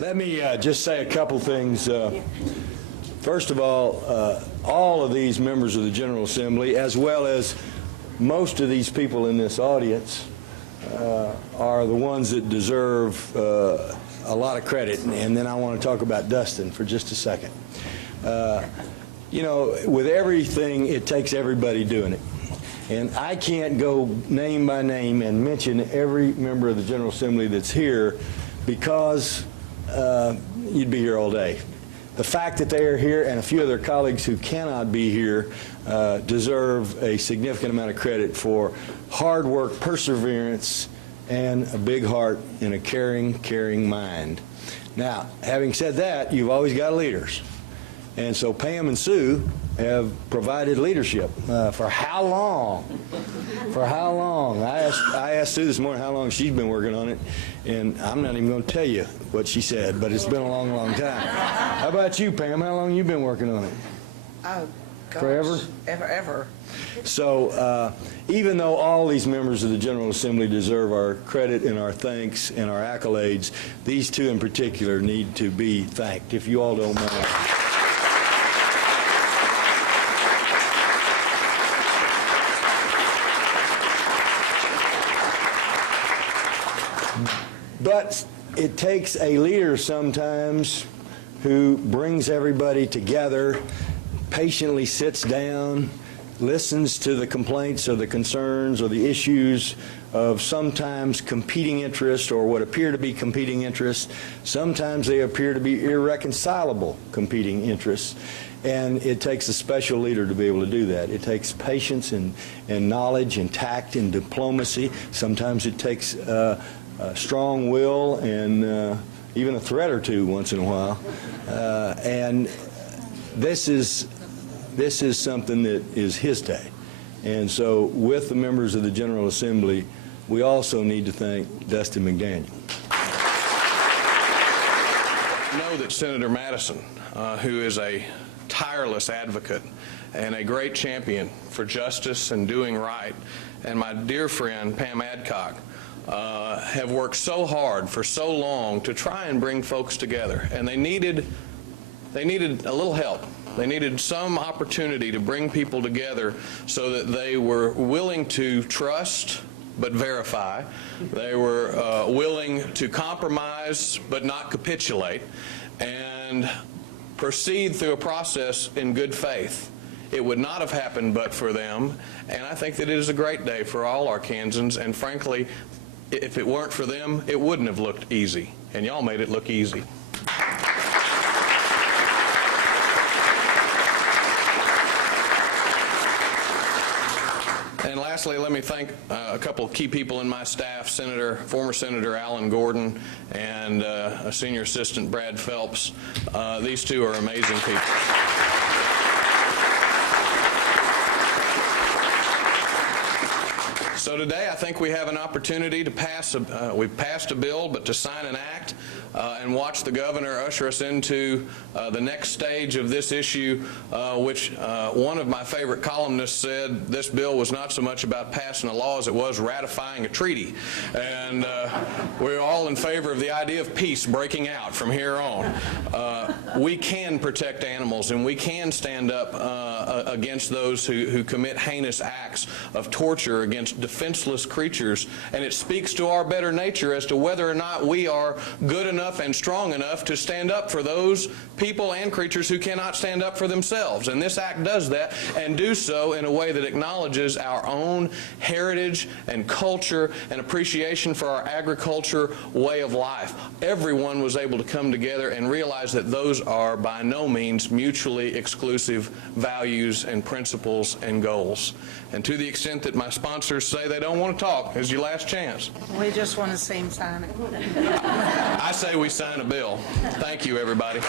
Let me just say a couple things. First of all of these members of the General Assembly, as well as most of these people in this audience, are the ones that deserve a lot of credit. And then I want to talk about Dustin for just a second. You know, with everything, it takes everybody doing it. And I can't go name by name and mention every member of the General Assembly that's here because you'd be here all day. The fact that they are here and a few of their colleagues who cannot be here deserve a significant amount of credit for hard work, perseverance, and a big heart and a caring mind. Now, having said that, you've always got leaders. And so Pam and Sue have provided leadership. For how long? For how long? I asked Sue this morning how long she's been working on it, and I'm not even going to tell you what she said, but it's been a long, long time. How about you, Pam? How long have you been working on it? Oh, gosh. Forever? Ever. So even though all these members of the General Assembly deserve our credit and our thanks and our accolades, these two in particular need to be thanked, if you all don't mind. But it takes a leader sometimes who brings everybody together, patiently sits down, listens to the complaints or the concerns or the issues of sometimes competing interests or what appear to be competing interests. Sometimes they appear to be irreconcilable competing interests. And it takes a special leader to be able to do that. It takes patience and knowledge and tact and diplomacy. Sometimes it takes strong will and even a threat or two once in a while. And this is something that is his day. And so with the members of the General Assembly, we also need to thank Dustin McDaniel. I know that Senator Madison, who is a tireless advocate and a great champion for justice and doing right, and my dear friend Pam Adcock, have worked so hard for so long to try and bring folks together, and they needed a little help. They needed some opportunity to bring people together so that they were willing to trust but verify. They were willing to compromise but not capitulate, and proceed through a process in good faith. It would not have happened but for them, and I think that it is a great day for all Arkansans, and frankly, if it weren't for them, it wouldn't have looked easy, and y'all made it look easy. And lastly, let me thank a couple of key people in my staff, former Senator Alan Gordon and a senior assistant, Brad Phelps. These two are amazing people. So today I think we have an opportunity to pass, we've passed a bill, but to sign an act and watch the governor usher us into the next stage of this issue, which one of my favorite columnists said this bill was not so much about passing a law as it was ratifying a treaty. And we're all in favor of the idea of peace breaking out from here on. We can protect animals, and we can stand up against those who commit heinous acts of torture against defenseless creatures, and it speaks to our better nature as to whether or not we are good enough and strong enough to stand up for those people and creatures who cannot stand up for themselves. And this act does that, and do so in a way that acknowledges our own heritage and culture and appreciation for our agriculture way of life. Everyone was able to come together and realize that those are by no means mutually exclusive values and principles and goals. And to the extent that my sponsors say they don't want to talk, here's your last chance. We just want to see him sign it. I say we sign a bill. Thank you, everybody.